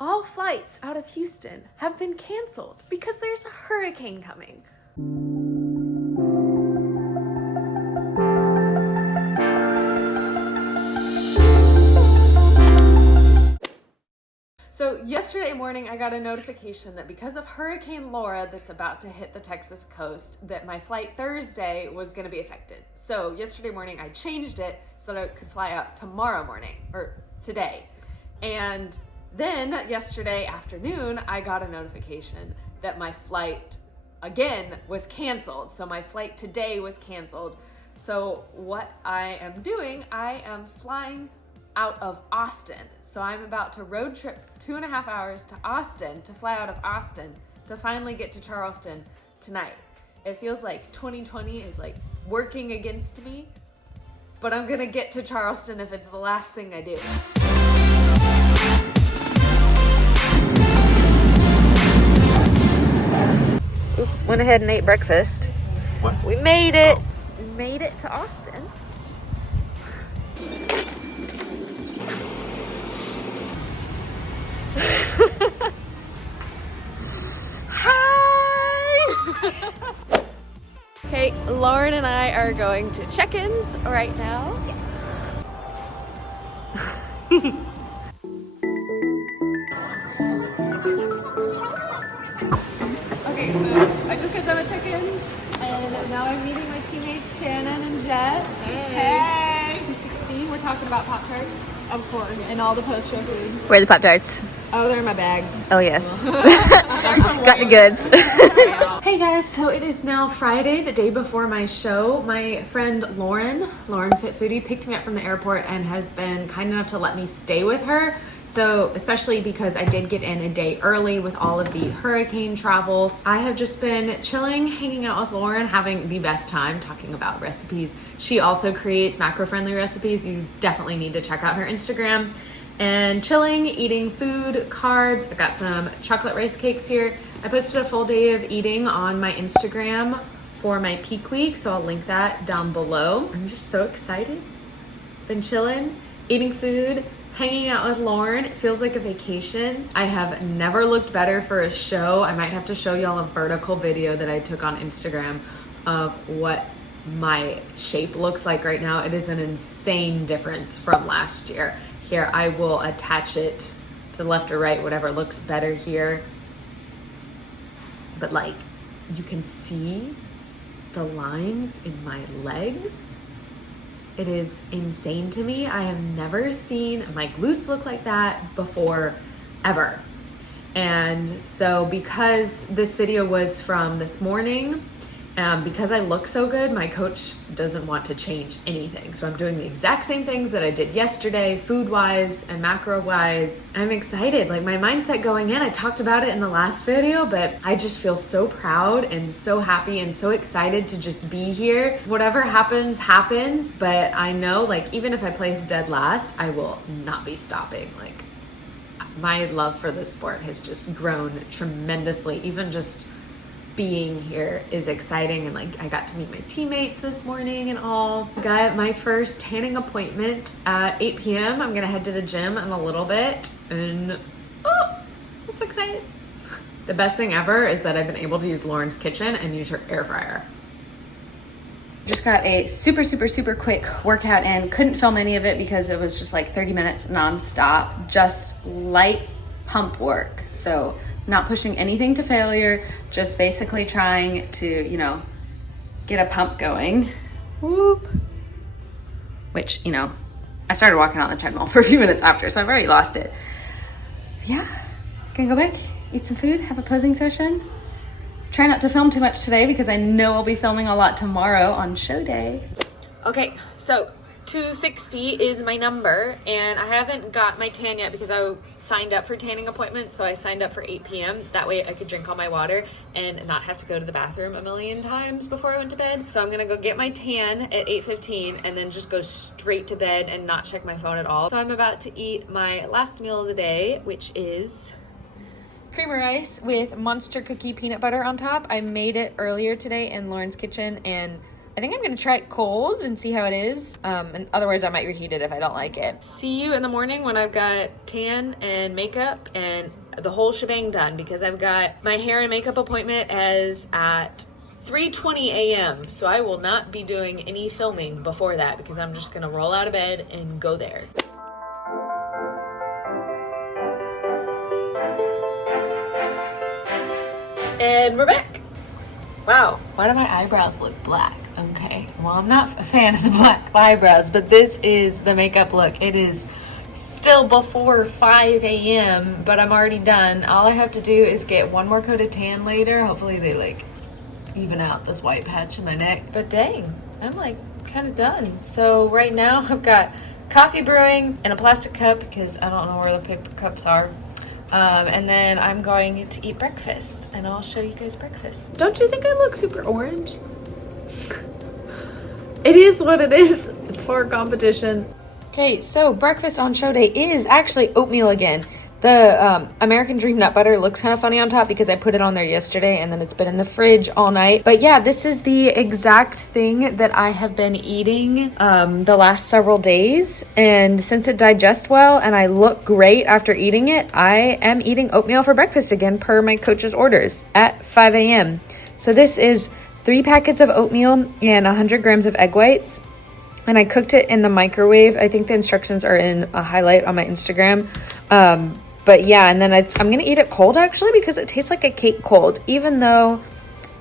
all flights out of Houston have been canceled because there's a hurricane coming. So yesterday morning, I got a notification that because of Hurricane Laura that's about to hit the Texas coast, that my flight Thursday was gonna be affected. So yesterday morning, I changed it so that I could fly out tomorrow morning, or today. And then yesterday afternoon, I got a notification that my flight again was canceled. So my flight today was canceled. So what I am doing, I am flying out of Austin. So I'm about to road trip 2.5 hours to Austin to fly out of Austin to finally get to Charleston tonight. It feels like 2020 is like working against me, but I'm gonna get to Charleston if it's the last thing I do. Oops, went ahead and ate breakfast. What? We made it. We made it to Austin. Hi! Okay, Lauren and I are going to check-ins right now. Okay, so I just got done with check-ins, and now I'm meeting my teammates Shannon and Jess. Hey! 260. We're talking about Pop-Tarts. Of course. And all the post-show food. Where are the Pop-Tarts? Oh, they're in my bag. Oh, yes. Got the goods. Hey guys, so it is now Friday, the day before my show. My friend Lauren Fit Foodie, picked me up from the airport and has been kind enough to let me stay with her. So especially because I did get in a day early with all of the hurricane travel. I have just been chilling, hanging out with Lauren, having the best time talking about recipes. She also creates macro-friendly recipes. You definitely need to check out her Instagram. And chilling, eating food, carbs. I got some chocolate rice cakes here. I posted a full day of eating on my Instagram for my peak week, so I'll link that down below. I'm just so excited. Been chilling, eating food, hanging out with Lauren. It feels like a vacation. I have never looked better for a show. I might have to show y'all a vertical video that I took on Instagram of what my shape looks like right now. It is an insane difference from last year. Here, I will attach it to left or right, whatever looks better here. But like, you can see the lines in my legs. It is insane to me. I have never seen my glutes look like that before, ever. And so because this video was from this morning, because I look so good, my coach doesn't want to change anything. So I'm doing the exact same things that I did yesterday, food-wise and macro-wise. I'm excited. Like, my mindset going in, I talked about it in the last video, but I just feel so proud and so happy and so excited to just be here. Whatever happens, happens. But I know, like, even if I place dead last, I will not be stopping. Like, my love for this sport has just grown tremendously. Even just being here is exciting, and like, I got to meet my teammates this morning and all. Got my first tanning appointment at 8 p.m. I'm gonna head to the gym in a little bit, and oh, I'm so excited. The best thing ever is that I've been able to use Lauren's kitchen and use her air fryer. Just got a super quick workout and couldn't film any of it because it was just like 30 minutes nonstop, just light pump work. So not pushing anything to failure, just basically trying to, you know, get a pump going. Whoop. Which, you know, I started walking on the treadmill for a few minutes after, so I've already lost it. Yeah, gonna go back, eat some food, have a posing session. Try not to film too much today because I know I'll be filming a lot tomorrow on show day. Okay, so 260 is my number, and I haven't got my tan yet because I signed up for tanning appointments. So I signed up for 8 p.m. That way I could drink all my water and not have to go to the bathroom a million times before I went to bed. So I'm gonna go get my tan at 8:15 and then just go straight to bed and not check my phone at all. So I'm about to eat my last meal of the day, which is creamer rice with monster cookie peanut butter on top. I made it earlier today in Lauren's kitchen, and I think I'm gonna try it cold and see how it is. And otherwise I might reheat it if I don't like it. See you in the morning when I've got tan and makeup and the whole shebang done, because I've got my hair and makeup appointment as at 3:20 a.m. So I will not be doing any filming before that because I'm just gonna roll out of bed and go there. And we're back. Wow, why do my eyebrows look black? Okay, well, I'm not a fan of the black eyebrows, but this is the makeup look. It is still before 5 a.m., but I'm already done. All I have to do is get one more coat of tan later. Hopefully they like even out this white patch in my neck. But dang, I'm like kind of done. So right now I've got coffee brewing in a plastic cup because I don't know where the paper cups are. And then I'm going to eat breakfast, and I'll show you guys breakfast. Don't you think I look super orange? It is what it is. It's for a competition. Okay, so breakfast on show day is actually oatmeal again. The American Dream Nut Butter looks kind of funny on top because I put it on there yesterday and then it's been in the fridge all night. But yeah, this is the exact thing that I have been eating the last several days. And since it digests well and I look great after eating it, I am eating oatmeal for breakfast again per my coach's orders at 5 a.m. So this is 3 packets of oatmeal and 100 grams of egg whites. And I cooked it in the microwave. I think the instructions are in a highlight on my Instagram. But yeah, and then I'm gonna eat it cold actually because it tastes like a cake cold, even though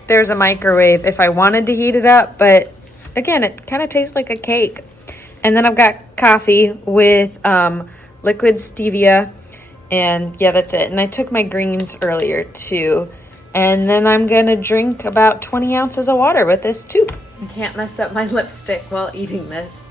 there's a microwave if I wanted to heat it up. But again, it kind of tastes like a cake. And then I've got coffee with liquid stevia, and yeah, that's it. And I took my greens earlier too. And then I'm gonna drink about 20 ounces of water with this too. I can't mess up my lipstick while eating this.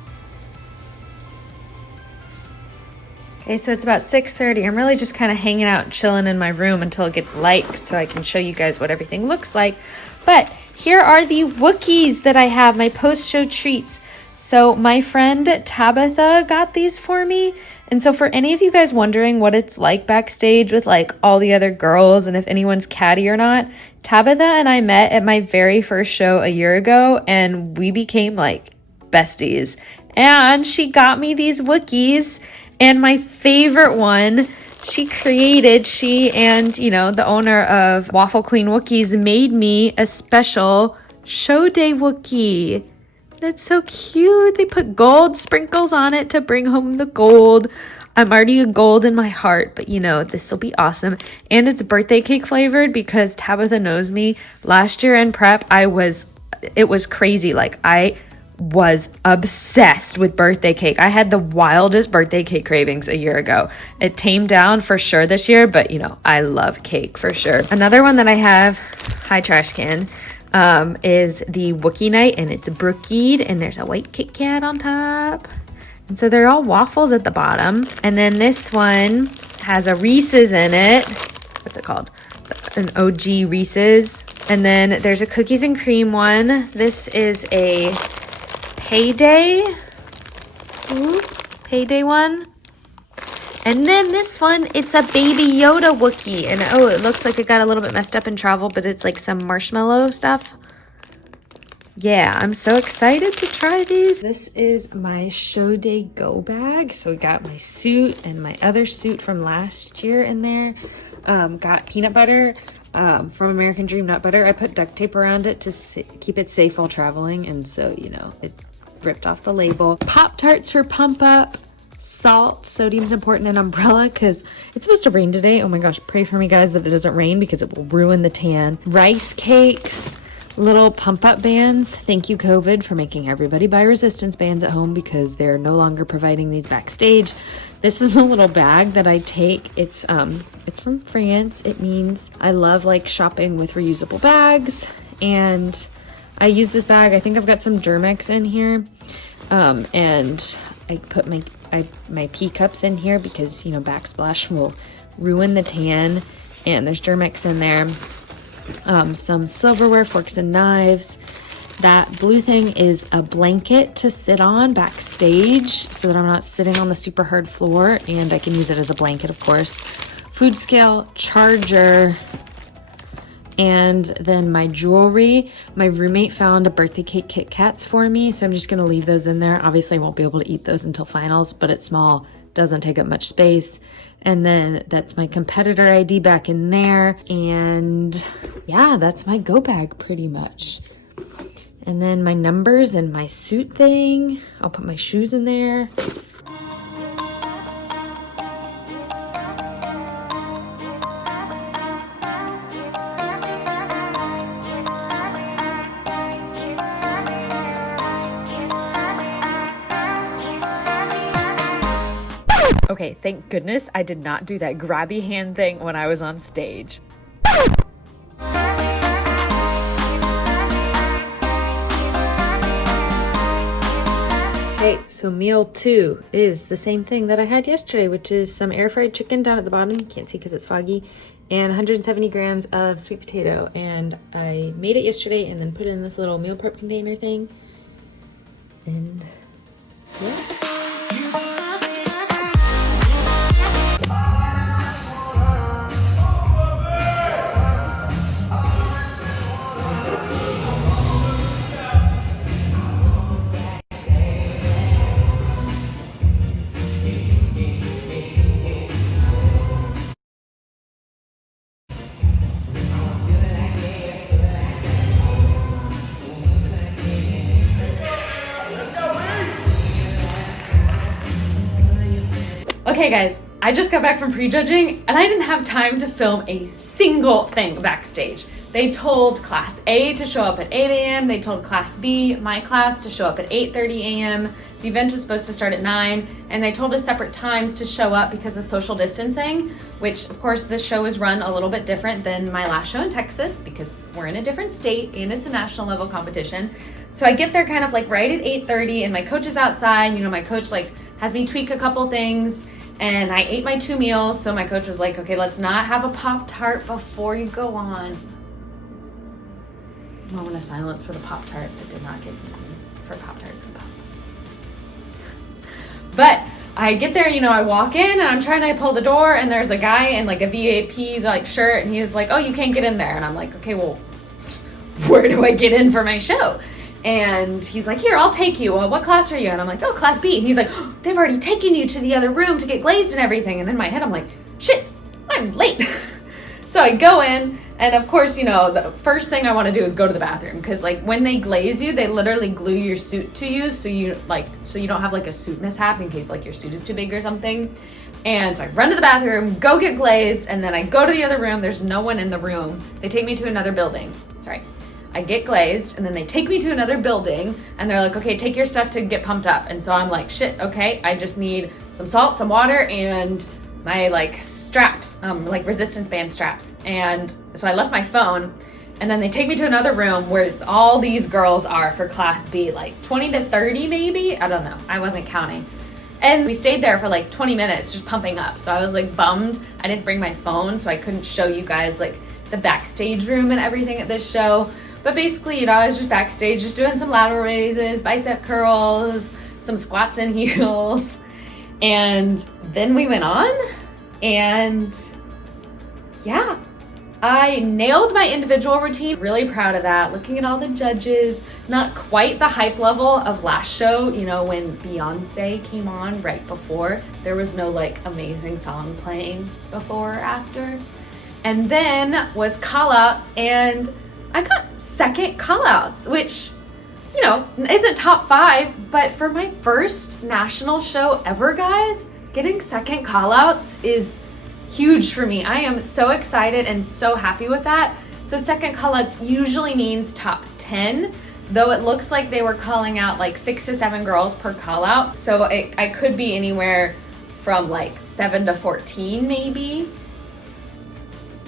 Okay, so it's about 6:30. I'm really just kind of hanging out, chilling in my room until it gets light so I can show you guys what everything looks like. But here are the Wookiees that I have, my post-show treats. So my friend Tabitha got these for me. And so for any of you guys wondering what it's like backstage with like all the other girls and if anyone's catty or not, Tabitha and I met at my very first show a year ago and we became like besties. And she got me these Wookiees. And my favorite one, she and, you know, the owner of Waffle Queen Wookiees made me a special show day Wookie. That's so cute. They put gold sprinkles on it to bring home the gold. I'm already a gold in my heart, but you know, this will be awesome. And it's birthday cake flavored because Tabitha knows me. Last year in prep, it was crazy. Like I was obsessed with birthday cake. I had the wildest birthday cake cravings a year ago. It tamed down for sure this year, but you know, I love cake for sure. Another one that I have, hi trash can, is the Wookie Night, and it's brookied, and there's a white Kit Kat on top. And so they're all waffles at the bottom. And then this one has a Reese's in it. What's it called? An OG Reese's. And then there's a cookies and cream one. This is a Payday. Ooh, Payday one. And then this one, it's a Baby Yoda Wookie. And oh, it looks like it got a little bit messed up in travel, but it's like some marshmallow stuff. Yeah, I'm so excited to try these. This is my show day go bag. So we got my suit and my other suit from last year in there. Got peanut butter from American Dream Nut Butter. I put duct tape around it to keep it safe while traveling. And so, you know, it ripped off the label. Pop-Tarts for Pump Up. Salt, sodium's important, and umbrella because it's supposed to rain today. Oh my gosh, pray for me guys that it doesn't rain because it will ruin the tan. Rice cakes, little pump up bands. Thank you COVID for making everybody buy resistance bands at home because they're no longer providing these backstage. This is a little bag that I take. It's from France. It means I love like shopping with reusable bags, and I use this bag. I think I've got some Germex in here, and I put my pea cups in here because, you know, backsplash will ruin the tan, and there's Germex in there. Some silverware, forks and knives. That blue thing is a blanket to sit on backstage so that I'm not sitting on the super hard floor, and I can use it as a blanket, of course. Food scale, charger, And then my jewelry, my roommate found a birthday cake Kit Kats for me, so I'm just gonna leave those in there. Obviously I won't be able to eat those until finals, but it's small, doesn't take up much space. And then that's my competitor ID back in there. And yeah, that's my go bag pretty much. And then my numbers and my suit thing. I'll put my shoes in there. Okay, thank goodness I did not do that grabby hand thing when I was on stage. Okay, so meal 2 is the same thing that I had yesterday, which is some air fried chicken down at the bottom. You can't see because it's foggy. And 170 grams of sweet potato. And I made it yesterday and then put it in this little meal prep container thing. And yeah. Okay guys, I just got back from prejudging and I didn't have time to film a single thing backstage. They told class A to show up at 8 a.m. They told class B, my class, to show up at 8:30 a.m. The event was supposed to start at 9, and they told us separate times to show up because of social distancing, which of course this show is run a little bit different than my last show in Texas because we're in a different state and it's a national level competition. So I get there kind of like right at 8:30 and my coach is outside. You know, my coach like has me tweak a couple things. And I ate my 2 meals, so my coach was like, okay, let's not have a Pop-Tart before you go on. Moment of silence for the Pop-Tart that did not get eaten for Pop-Tarts and Pop. But I get there, you know, I walk in and I'm trying to pull the door and there's a guy in like a VAP like shirt and he's like, oh, you can't get in there. And I'm like, okay, well, where do I get in for my show? And he's like, here, I'll take you. Well, what class are you? And I'm like, oh, class B. And he's like, oh, they've already taken you to the other room to get glazed and everything. And in my head, I'm like, shit, I'm late. So I go in, and of course, you know, the first thing I want to do is go to the bathroom. Because like when they glaze you, they literally glue your suit to you. So you don't have like a suit mishap in case like your suit is too big or something. And so I run to the bathroom, go get glazed. And then I go to the other room. There's no one in the room. They take me to another building. Sorry. I get glazed and then they take me to another building and they're like, okay, take your stuff to get pumped up. And so I'm like, shit, okay, I just need some salt, some water, and my like straps, like resistance band straps. And so I left my phone and then they take me to another room where all these girls are for class B, like 20 to 30 maybe, I don't know, I wasn't counting. And we stayed there for like 20 minutes just pumping up. So I was like bummed I didn't bring my phone so I couldn't show you guys like the backstage room and everything at this show. But basically, you know, I was just backstage, just doing some lateral raises, bicep curls, some squats and heels. And then we went on and yeah, I nailed my individual routine. Really proud of that. Looking at all the judges, not quite the hype level of last show, you know, when Beyonce came on right before. There was no like amazing song playing before or after. And then was call outs and I got second call-outs, which, you know, isn't top 5, but for my first national show ever, guys, getting second call-outs is huge for me. I am so excited and so happy with that. So second call-outs usually means top 10, though it looks like they were calling out like 6 to 7 girls per call-out. So I could be anywhere from like 7 to 14 maybe.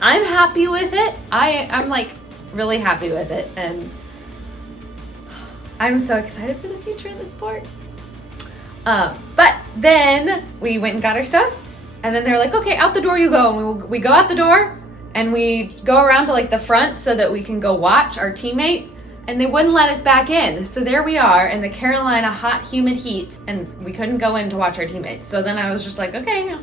I'm happy with it. I'm like really happy with it, and I'm so excited for the future of the sport. But then we went and got our stuff, and then they're like, okay, out the door you go. And we go out the door, and we go around to like the front so that we can go watch our teammates, and they wouldn't let us back in. So there we are in the Carolina hot, humid heat, and we couldn't go in to watch our teammates. So then I was just like, okay, I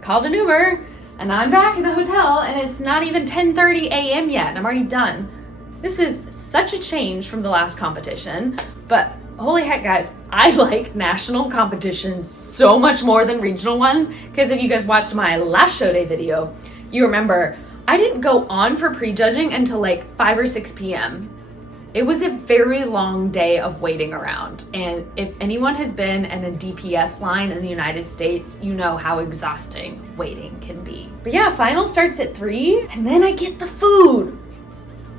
called an Uber. And I'm back in the hotel and it's not even 10:30 a.m. yet and I'm already done. This is such a change from the last competition, but holy heck guys, I like national competitions so much more than regional ones, because if you guys watched my last show day video, you remember I didn't go on for prejudging until like 5 or 6 p.m. It was a very long day of waiting around. And if anyone has been in a DPS line in the United States, you know how exhausting waiting can be. But yeah, final starts at 3 and then I get the food.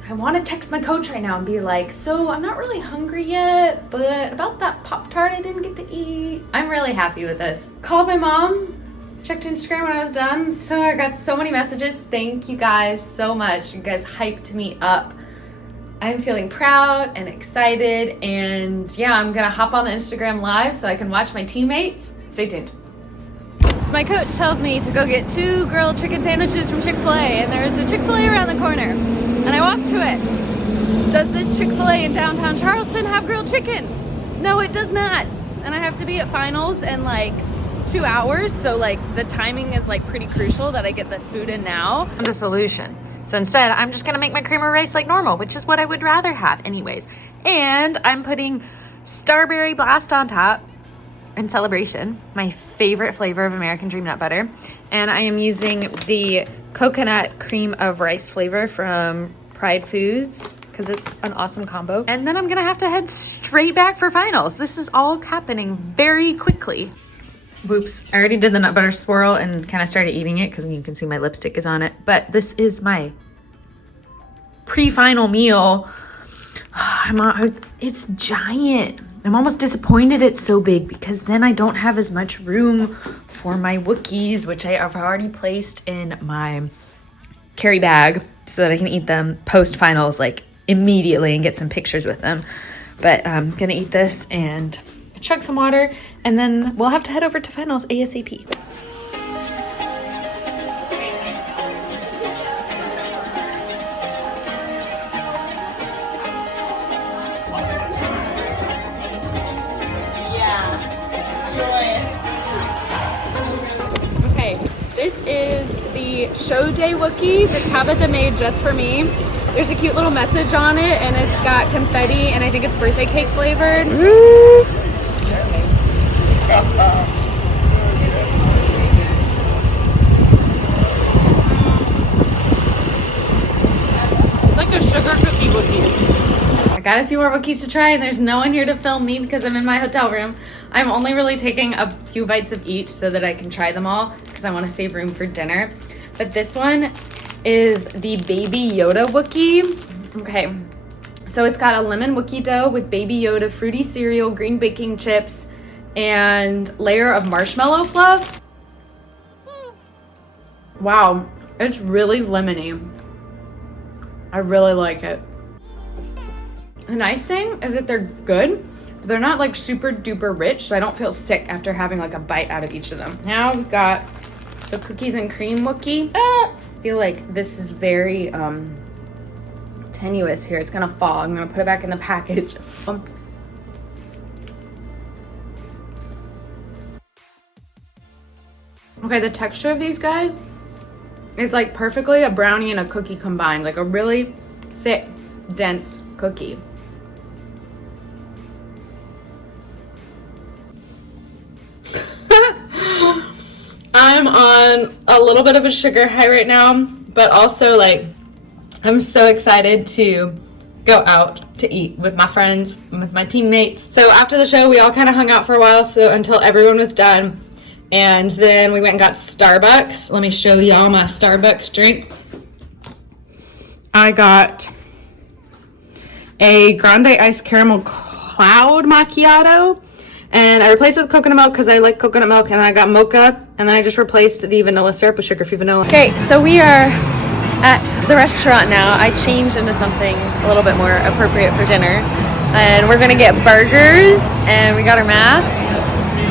I want to text my coach right now and be like, so I'm not really hungry yet, but about that Pop-Tart I didn't get to eat. I'm really happy with this. Called my mom, checked Instagram when I was done. So I got so many messages. Thank you guys so much. You guys hyped me up. I'm feeling proud and excited, and yeah, I'm gonna hop on the Instagram live so I can watch my teammates. Stay tuned. So my coach tells me to go get 2 grilled chicken sandwiches from Chick-fil-A, and there's a Chick-fil-A around the corner. And I walk to it. Does this Chick-fil-A in downtown Charleston have grilled chicken? No, it does not. And I have to be at finals in like 2 hours, so like the timing is like pretty crucial that I get this food in now. The solution. So instead, I'm just gonna make my cream of rice like normal, which is what I would rather have anyways. And I'm putting Starberry Blast on top in celebration, my favorite flavor of American Dream Nut Butter. And I am using the coconut cream of rice flavor from Pride Foods because it's an awesome combo. And then I'm gonna have to head straight back for finals. This is all happening very quickly. Whoops, I already did the nut butter swirl and kind of started eating it because you can see my lipstick is on it. But this is my pre-final meal. It's giant. I'm almost disappointed it's so big because then I don't have as much room for my Wookiees, which I have already placed in my carry bag so that I can eat them post-finals like immediately and get some pictures with them. But I'm gonna eat this and chug some water, and then we'll have to head over to finals ASAP. Okay, this is the show day Wookie that Tabitha made just for me. There's a cute little message on it, and it's got confetti, and I think it's birthday cake flavored. It's like a sugar cookie Wookie. I got a few more Wookies to try, and there's no one here to film me because I'm in my hotel room. I'm only really taking a few bites of each so that I can try them all because I want to save room for dinner. But this one is the Baby Yoda Wookie. Okay, so it's got a lemon Wookie dough with Baby Yoda fruity cereal, green baking chips, and layer of marshmallow fluff. Wow, it's really lemony. I really like it. The nice thing is that they're good. They're not like super duper rich, so I don't feel sick after having like a bite out of each of them. Now we've got the cookies and cream Wookie. I feel like this is very tenuous here. It's gonna fall. I'm gonna put it back in the package. Okay, the texture of these guys is like perfectly a brownie and a cookie combined, like a really thick, dense cookie. I'm on a little bit of a sugar high right now, but also like I'm so excited to go out to eat with my friends, with my teammates. So after the show, we all kind of hung out for a while, so until everyone was done. And then we went and got Starbucks. Let me show y'all my Starbucks drink. I got a grande iced caramel cloud macchiato, and I replaced it with coconut milk because I like coconut milk, and I got mocha, and then I just replaced the vanilla syrup with sugar-free vanilla. Okay, so we are at the restaurant now. I changed into something a little bit more appropriate for dinner, and we're gonna get burgers, and we got our masks.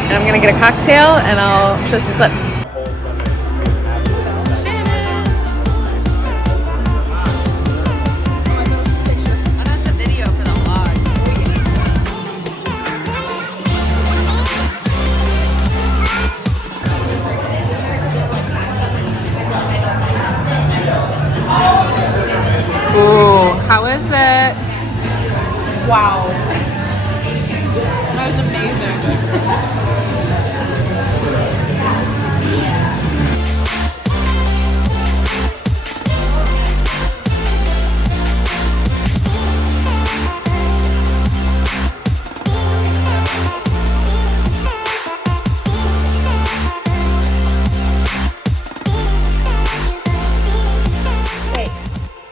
And I'm gonna get a cocktail and I'll show some clips. was it? Wow. That was amazing.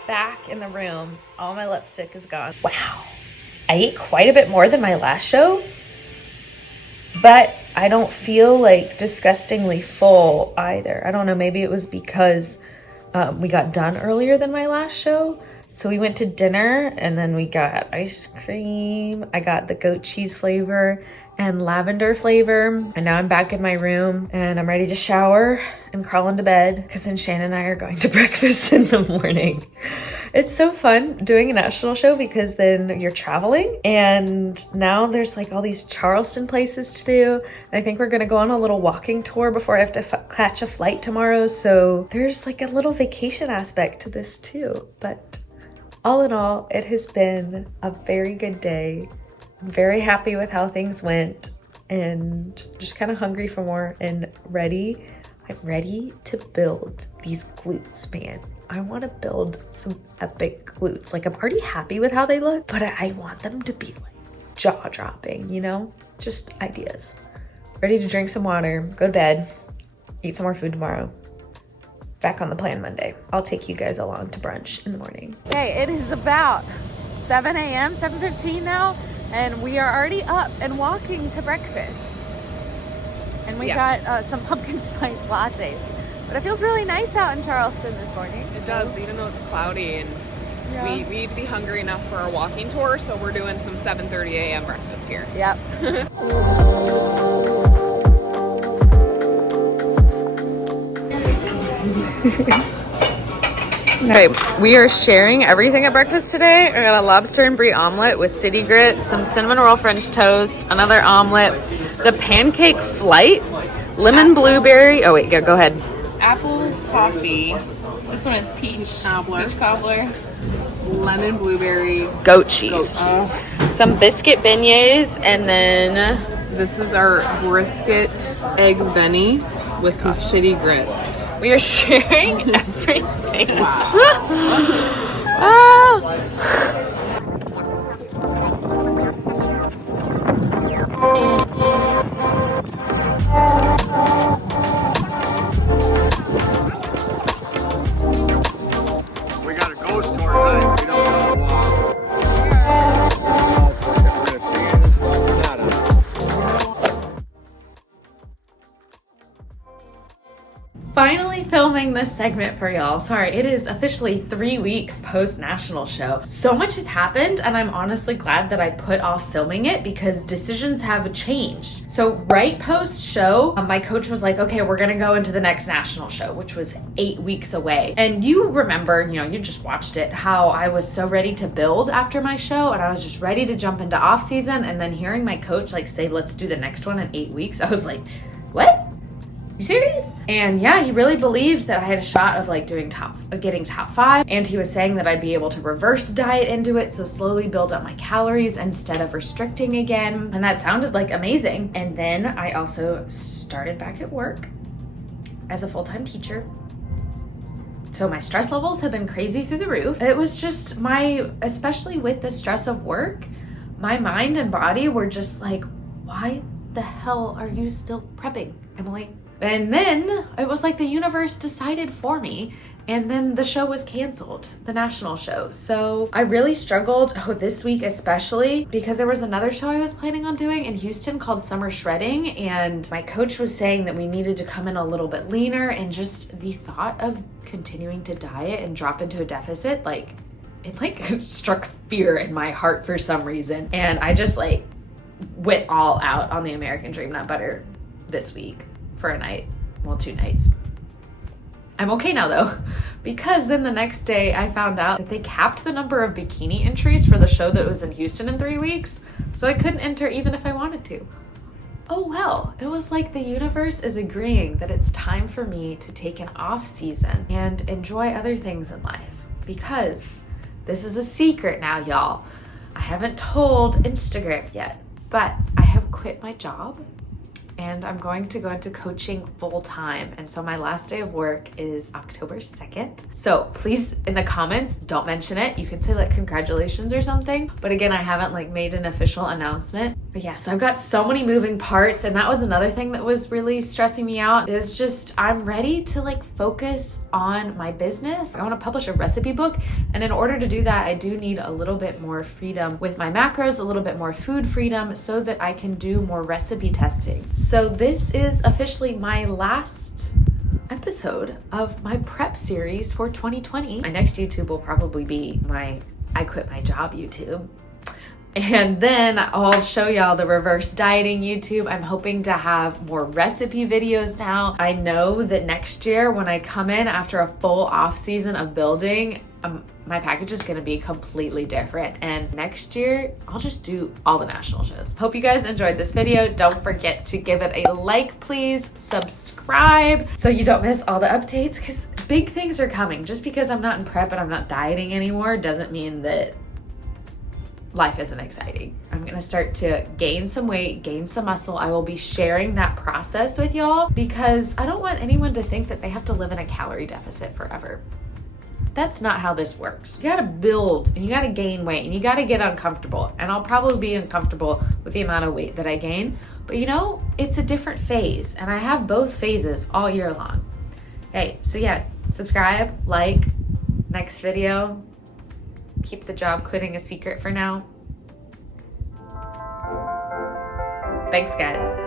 Back in the room, all my lipstick is gone. Wow, I ate quite a bit more than my last show, but I don't feel like disgustingly full either. I don't know, maybe it was because we got done earlier than my last show. So we went to dinner and then we got ice cream. I got the goat cheese flavor and lavender flavor. And now I'm back in my room and I'm ready to shower and crawl into bed because then Shannon and I are going to breakfast in the morning. It's so fun doing a national show because then you're traveling and now there's like all these Charleston places to do. And I think we're gonna go on a little walking tour before I have to catch a flight tomorrow. So there's like a little vacation aspect to this too. But all in all, it has been a very good day. I'm very happy with how things went and just kind of hungry for more and ready. I'm ready to build these glutes, man. I want to build some epic glutes. Like, I'm already happy with how they look, but I want them to be like jaw-dropping, you know? Just ideas. Ready to drink some water, go to bed, eat some more food tomorrow. Back on the plan Monday. I'll take you guys along to brunch in the morning. Okay, it is about 7 a.m., 7:15 now, and we are already up and walking to breakfast. And we got some pumpkin spice lattes. But it feels really nice out in Charleston this morning. It does, even though it's cloudy, and we need to be hungry enough for our walking tour, so we're doing some 7:30 a.m. breakfast here. Yep. Okay, we are sharing everything at breakfast today. I got a lobster and brie omelet with city grits, some cinnamon roll French toast, another omelet, the pancake flight, lemon blueberry. Oh wait, go ahead. Apple toffee. This one is peach cobbler. Lemon blueberry. Goat cheese. Some biscuit beignets, and then This is our brisket eggs benny with some city grits. we are sharing everything. We got a ghost tour tonight. We don't know if we're gonna see it and stuff or not. Finally filming this segment for y'all. Sorry, it is officially 3 weeks post national show. So much has happened and I'm honestly glad that I put off filming it because decisions have changed. So right post show, my coach was like, okay, we're gonna go into the next national show, which was 8 weeks away. And you remember, you know, you just watched it, how I was so ready to build after my show and I was just ready to jump into off season, and then hearing my coach like say, let's do the next one in 8 weeks, I was like, what? You serious? And yeah, he really believes that I had a shot of like getting top 5. And he was saying that I'd be able to reverse diet into it. So slowly build up my calories instead of restricting again. And that sounded like amazing. And then I also started back at work as a full-time teacher. So my stress levels have been crazy through the roof. It was just especially with the stress of work, my mind and body were just like, why the hell are you still prepping, Emily? And then it was like the universe decided for me, and then the show was canceled, the national show. So I really struggled this week, especially because there was another show I was planning on doing in Houston called Summer Shredding, and my coach was saying that we needed to come in a little bit leaner, and just the thought of continuing to diet and drop into a deficit, it struck fear in my heart for some reason. And I just went all out on the American Dream Nut Butter this week for a night, well, 2 nights. I'm okay now though, because then the next day I found out that they capped the number of bikini entries for the show that was in Houston in 3 weeks, so I couldn't enter even if I wanted to. Oh well, it was like the universe is agreeing that it's time for me to take an off season and enjoy other things in life, because This is a secret now, y'all. I haven't told Instagram yet, but I have quit my job and I'm going to go into coaching full time. And so my last day of work is October 2nd. So please, in the comments, don't mention it. You can say like congratulations or something. But again, I haven't like made an official announcement. But yeah, so I've got so many moving parts, and that was another thing that was really stressing me out. It was just, I'm ready to like focus on my business. I want to publish a recipe book. And in order to do that, I do need a little bit more freedom with my macros, a little bit more food freedom so that I can do more recipe testing. So this is officially my last episode of my prep series for 2020. My next YouTube will probably be my I quit my job YouTube. And then I'll show y'all the reverse dieting YouTube. I'm hoping to have more recipe videos now. I know that next year when I come in after a full off season of building, my package is gonna be completely different. And next year, I'll just do all the national shows. Hope you guys enjoyed this video. Don't forget to give it a like, please. Subscribe so you don't miss all the updates, because big things are coming. Just because I'm not in prep and I'm not dieting anymore doesn't mean that life isn't exciting. I'm gonna start to gain some weight, gain some muscle. I will be sharing that process with y'all because I don't want anyone to think that they have to live in a calorie deficit forever. That's not how this works. You gotta build and you gotta gain weight and you gotta get uncomfortable. And I'll probably be uncomfortable with the amount of weight that I gain, but you know, it's a different phase and I have both phases all year long. Hey, so yeah, subscribe, like, next video. Keep the job quitting a secret for now. Thanks, guys.